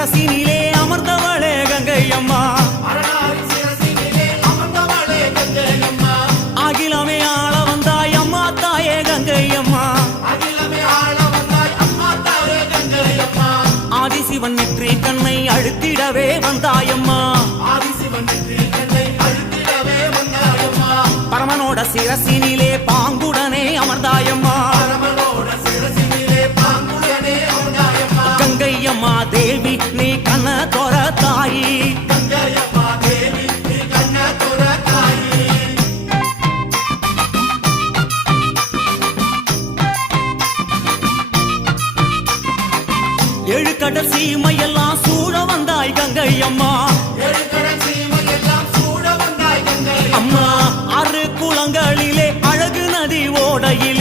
சிரசினிலே அமர்ந்தவளே கங்கை அம்மா அகிலமே ஆள வந்தாய் அம்மா தாயே கங்கை அம்மா ஆதிசிவன் நெற்றி கண்ணை அழுத்திடவே வந்தாயம்மா பரமனோட சிரசினிலே பாங்குடனே அமர்ந்தாயம்மா கங்கையம்மா தேவி நீ கண்ண தோர தாயி ஏழு கடல் சீமையெல்லாம் சூழ வந்தாய் கங்கையம்மா அம்மா ஆறு குளங்களிலே அழகு நதி ஓடையில்